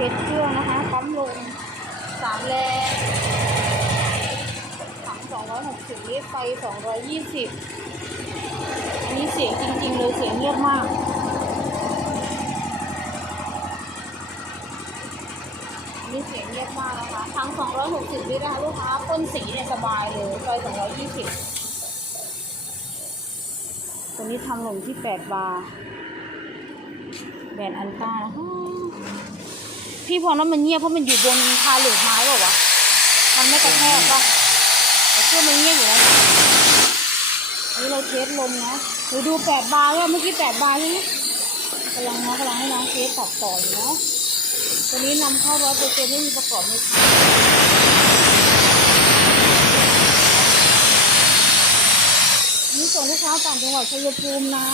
เช็ดเครื่องนะคะปั๊มลมสามแรงถังสองร้อยหกสิบลิตรไฟสองร้อยยี่สิบอันนี้เสียงจริงๆเลยเสียงเงียบมากอันนี้เสียงเงียบมากนะคะทั้ง 260 ลิตรนะคะลูกค้าพ่นสีเนี่ยสบายเลยไฟ220 ตัวนี้ทำหล่นที่ 8 บาร์ แบรนด์อันต้านะคะ พี่พอนั้นมันเงียบเพราะมันอยู่บนคาหลือไม้เปล่าวะ มันไม่กระแทกปะแต่เครื่องมันเงียบอยู่แล้วนะอันนี้เราเทสลมนะเดี๋ยวดู8บาร์ว่าเมื่อกี้8บาร์ใช่ไหมกำลังน้องกำลังให้น้องเทสตัดต่ออยู่เนาะตัวนี้นำเข้าร้อยเปอร์เซ็นต์ไม่มีประกอบในนี่ส่งลูกค้าต่างจังหวัดชัยภูมินะ